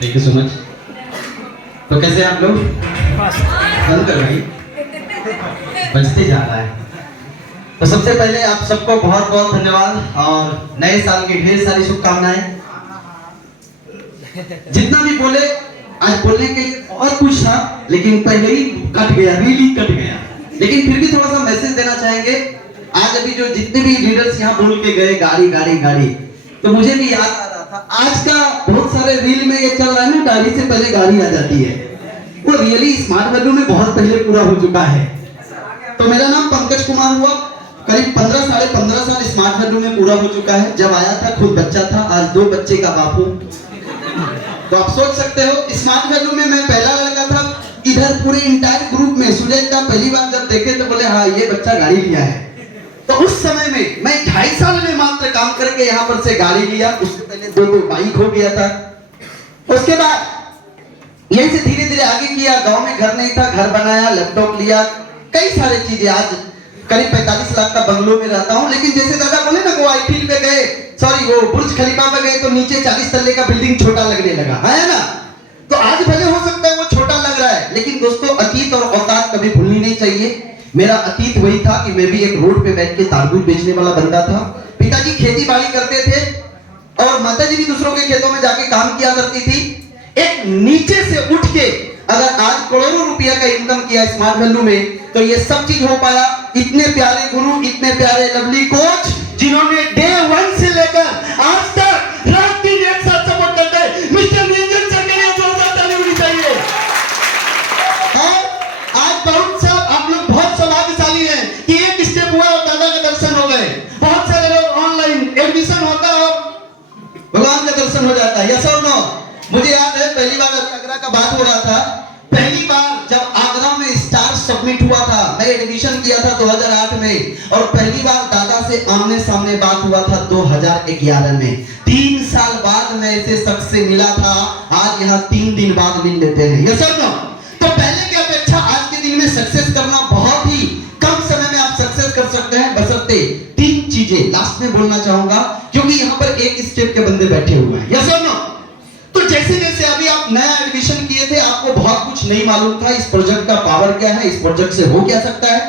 Thank you so much. तो कैसे आप लोग? बंद कर भाई, बजते जा रहा है। तो सबसे पहले आप सबको बहुत बहुत धन्यवाद और नए साल की ढेर सारी शुभकामनाएं। जितना भी बोले आज बोलने के लिए बहुत कुछ था, लेकिन पहले ही कट गया, रीली कट गया। लेकिन फिर भी थोड़ा सा मैसेज देना चाहेंगे। आज अभी जो जितने भी लीडर्स यहाँ बोल के गए गाड़ी गाड़ी गाड़ी, तो मुझे भी याद आ रहा था आज का बहुत सारे रील में ये चल रहा है ना, गाड़ी से पहले गाड़ी आ जाती है। वो रियली स्मार्ट वैल्यू में बहुत पहले पूरा हो चुका है। तो मेरा नाम पंकज कुमार हुआ, करीब 15 साढ़े 15 साल स्मार्ट वैल्यू में पूरा हो चुका है। जब आया था खुद बच्चा था, आज 2 बच्चे का बाप हूं। तो आप सोच सकते हो स्मार्ट वैल्यू में मैं पहला लड़का था। इधर पूरे इंटायर ग्रुप में सुरेश का पहली बार जब देखे तो बोले हाँ ये बच्चा गाड़ी लिया है। तो उस समय में मैं 2.5 साल में मात्र काम करके यहाँ पर से गाड़ी लिया। उससे पहले 2 बाइक हो गया था। उसके बाद यही से धीरे धीरे आगे किया। गांव में घर नहीं था, घर बनाया, लैपटॉप लिया, कई सारी चीजें। आज करीब 45 लाख का बंगलो में रहता हूँ। लेकिन जैसे दादा बोले ना, वो आईफिल पे गए, सॉरी वो बुर्ज खलीफा पे गए तो नीचे 40 तल्ले का बिल्डिंग छोटा लगने लगा, है ना। तो आज भले हो सकता है वो छोटा लग रहा है, लेकिन दोस्तों अतीत और औकात कभी भूलनी नहीं चाहिए। मेरा अतीत वही था कि मैं भी एक रोड पे बैठ के तारबूज बेचने वाला बंदा था। पिताजी खेती बाड़ी करते थे और माताजी भी दूसरों के खेतों में जाके काम किया करती थी। एक नीचे से उठ के अगर आज करोड़ों रुपया का इनकम किया स्मार्ट वैल्यू में, तो ये सब चीज हो पाया। इतने प्यारे गुरु, इतने प्यारे लवली कोच, जिन्होंने डे 1 से लेकर आज तक रात दिन एक साथ सपोर्ट करते हैं। मिस्टर निरंजन सर के लिए जोरदार ताली होनी चाहिए। और आज बहुत सब आप लोग बहुत सौभाग्यशाली हैं कि एक स्टेप हुआ और दादा के दर्शन हो गए। बहुत सारे लोग ऑनलाइन एडमिशन होता है और भगवान का दर्शन हो जाता है। यस और नो? मुझे याद है पहली बार आगरा का बात हो रहा था। पहली बार जब आगरा में स्टार सबमिट हुआ था, मैं एडमिशन किया था 2008 में, और पहली बार दादा से आमने सामने बात हुआ था 2011 में। 3 साल बाद मैं ऐसे शख्स से मिला था। आज यहाँ 3 दिन बाद मिल लेते हैं। यस और नो? तो पहले की अपेक्षा आज के दिन में सक्सेस करना बहुत ही कम समय में आप सक्सेस कर सकते हैं, बशर्ते 3 चीजें लास्ट में बोलना चाहूंगा, क्योंकि यहाँ पर एक स्टेप के बंदे बैठे हुए हैं। यस और नो? तो जैसे जैसे अभी आप नया एडमिशन किए थे, आपको बहुत कुछ नहीं मालूम था इस प्रोजेक्ट का पावर क्या है, इस प्रोजेक्ट से हो क्या सकता है।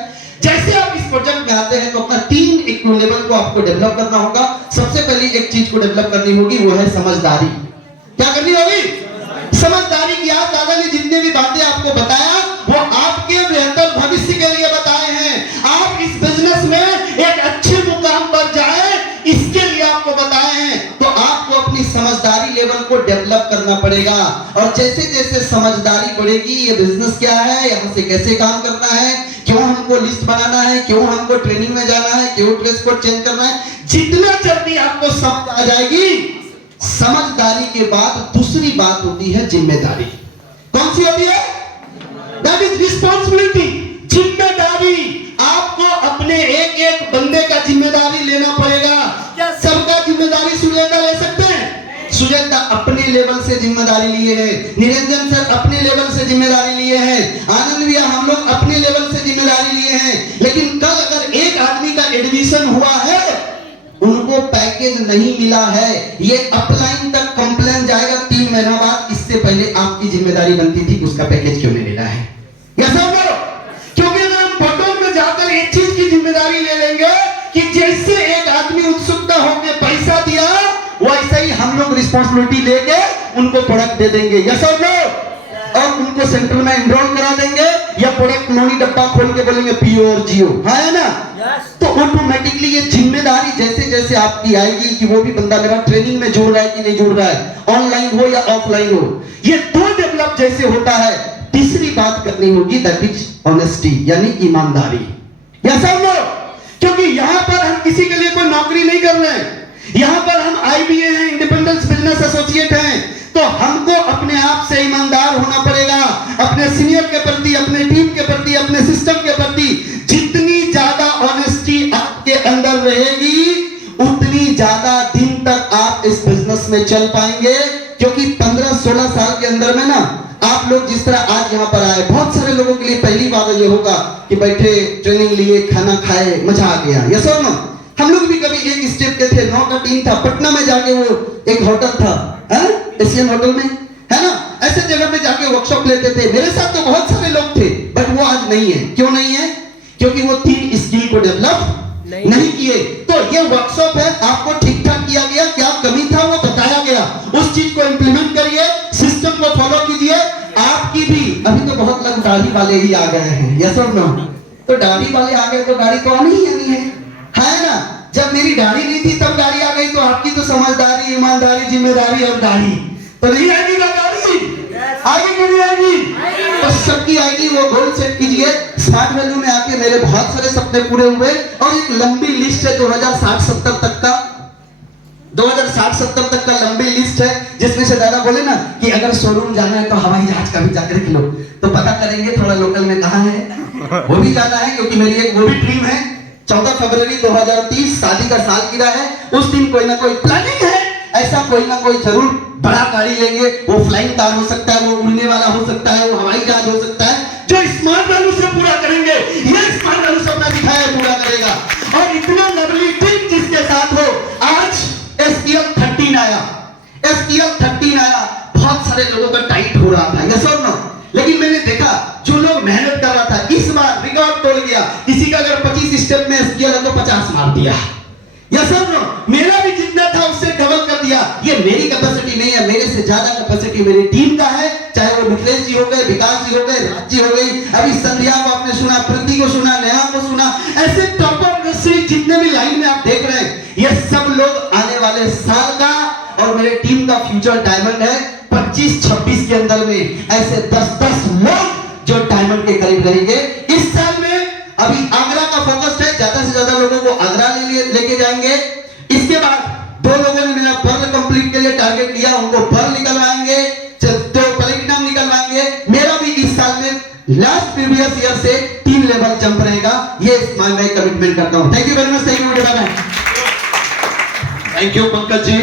जैसे आप इस प्रोजेक्ट में आते हैं तो अपना 3 इक्वल लेवल को आपको डेवलप करना होगा। सबसे पहले एक चीज को डेवलप करनी होगी, वो है समझदारी। क्या करनी होगी? समझदारी की। आज दादा ने जितने भी बातें आपको बताया वो आपके बेहतर भविष्य के लिए बताए हैं। आप इस बिजनेस में एक अच्छे मुकाम पर जाए, इसके लिए आपको बताए हैं। तो आपको अपनी समझदारी लेवल को डेवलप करना पड़ेगा। और जैसे जैसे समझदारी बढ़ेगी, ये बिजनेस क्या है, यहाँ से कैसे काम करना है, क्यों हमको लिस्ट बनाना है, क्यों हमको ट्रेनिंग में जाना है, क्यों ड्रेस कोड चेंज करना है, जितना जल्दी आपको समझ आ जाएगी। समझदारी के बाद दूसरी बात होती है जिम्मेदारी। कौन सी होती है? That is responsibility. जिम्मेदारी। आपको अपने एक एक बंदे का जिम्मेदारी लेना पड़ेगा। क्या सबका जिम्मेदारी सुजेता ले सकते हैं? सुजेता अपने लेवल से जिम्मेदारी लिए हैं, निरंजन सर अपने लेवल से जिम्मेदारी लिए हैं, आनंद भैया हम लोग अपने लेवल से जिम्मेदारी लिए हैं। लेकिन कल अगर एक आदमी का एडमिशन हुआ है, उनको पैकेज नहीं मिला है, ये अपलाइन तक कंप्लेन जाएगा 3 महीना बाद। इससे पहले आपकी जिम्मेदारी बनती थी उसका पैकेज क्यों नहीं मिला है। क्योंकि अगर हम बटन में जाकर एक चीज की जिम्मेदारी ले लेंगे कि जैसे एक आदमी उत्सुकता होकर पैसा दिया, वैसा ही हम लोग रिस्पॉन्सिबिलिटी लेके उनको प्रोडक्ट दे देंगे। यस और नो? और उनको सेंटर में एनरोल करा देंगे या प्रोडक्ट नोनी डब्बा खोल के बोलेंगे पियो और जियो, है ना। तो ऑटोमेटिकली ये जिम्मेदारी जैसे जैसे आपकी आएगी कि वो भी बंदा मेरा ट्रेनिंग में जुड़ रहा है कि नहीं जुड़ रहा है, ऑनलाइन हो या ऑफलाइन हो, ये 2 डेवलप जैसे होता है। तीसरी बात करनी होगी, दैट इज ऑनेस्टी, यानी ईमानदारी। यस और नो? क्योंकि यहाँ पर हम किसी के लिए कोई नौकरी नहीं कर रहे हैं, यहाँ पर हम IBA हैं, इंडिपेंडेंस बिजनेस एसोसिएट हैं। तो हमको अपने आप से ईमानदार होना पड़ेगा, अपने सीनियर के प्रति, अपने टीम के प्रति, अपने सिस्टम के प्रति। जितनी ज्यादा ऑनेस्टी आपके अंदर रहेगी, उतनी ज्यादा दिन तक आप इस बिजनेस में चल पाएंगे। क्योंकि 15-16 साल के अंदर में ना, आप लोग जिस तरह आज यहाँ पर आए, बहुत सारे लोगों के लिए पहली बार ये होगा कि बैठे ट्रेनिंग लिए, खाना खाए, मजा आ गया। यस और नो? हम लोग भी कभी एक स्टेप के थे, 9 का टीम था, पटना में जाके वो एक होटल था, एशियन होटल में, है ना, ऐसे जगह में जाके वर्कशॉप लेते थे। मेरे साथ तो बहुत सारे लोग थे, बट वो आज नहीं है। क्यों नहीं है? क्योंकि वो 3 स्किल को डेवलप नहीं किए। तो ये वर्कशॉप है, आपको ठीक ठाक किया गया, क्या कमी था वो बताया गया, उस चीज को इंप्लीमेंट करिए, सिस्टम को फॉलो कीजिए। आपकी भी अभी तो बहुत लोग दाढ़ी वाले ही आ गए हैं, यस और नो? तो दाढ़ी वाले आ गए तो गाड़ी तो आनी ही है ना? जब मेरी दाढ़ी नहीं थी तब गाड़ी आ गई, तो आपकी तो समझदारी, ईमानदारी, जिम्मेदारी और दाढ़ी तो नहीं आएगी ना गाड़ी? आगे क्यों नहीं आएगी? तो सबकी आएगी। वो गोल सेट कीजिए। स्मार्ट वैल्यू में आके मेरे बहुत सारे सपने पूरे हुए और एक लंबी लिस्ट है 2060-70 तक का। 2060-70 तक का लंबी लिस्ट है, जिसमें से दादा बोले ना कि अगर शोरूम जाना है तो हवाई जहाज का भी जाकर लो, तो पता करेंगे थोड़ा लोकल में कहाँ है, वो भी जाना है। क्योंकि मेरी एक वो भी ड्रीम है, 14 फरवरी 2030 शादी का सालगिरह है, उस दिन कोई ना कोई प्लानिंग है, ऐसा कोई ना कोई जरूर बड़ा गाड़ी लेंगे। वो फ्लाइंग कार हो सकता है, वो उड़ने वाला हो सकता है, वो हवाई जहाज हो सकता है, जो स्मार्ट वैल्यू से पूरा करेंगे। ये स्मार्ट वैल्यू सपना दिखाया पूरा करेगा। और इतना लवली टीम जिसके साथ हो, आज SEL 13 आया, SEL 13 आया, बहुत सारे लोगों का टाइट हो रहा था, यस और नो? लेकिन मैंने देखा जो लोग मेहनत कर रहा था इस बार रिकॉर्ड तोड़ गया। किसी का अगर 25 स्टेप में SEL है तो 50 मार दिया, यस और नो? मेरा भी जितना था उससे डबल कर दिया। ये मेरी कैपेसिटी नहीं है, मेरे से ज्यादा कैपेसिटी मेरी टीम का है। चाहे वो मिथिलेश जी हो गए, विकास जी हो गए, राज जी हो गई, अभी संध्या को आपने सुना, प्रीति को सुना, नेहा को सुना, ऐसे टॉपर जितने भी लाइन में आप देख रहे हैं, ये सब लोग आने वाले साल का और मेरे टीम का फ्यूचर डायमंड है। 25-26 के अंदर में ऐसे 10-10 लोग जो डायमंड के करीब रहेंगे। इस साल में अभी आगरा का फोकस है, ज्यादा से ज्यादा लोगों को आगरा लेके जाएंगे। इसके बाद 2 लोगों ने मेरा पर्ल कंप्लीट के लिए टारगेट दिया, उनको पर्ल निकलवाएंगे, तो प्लेटिनम निकलवाएंगे। मेरा भी इस साल में लास्ट प्रीवियस ईयर से 3 लेवल जंप रहेगा, ये मैं कमिटमेंट करता हूं। Thank you very much, thank you बेटा। Thank you Pankaj ji.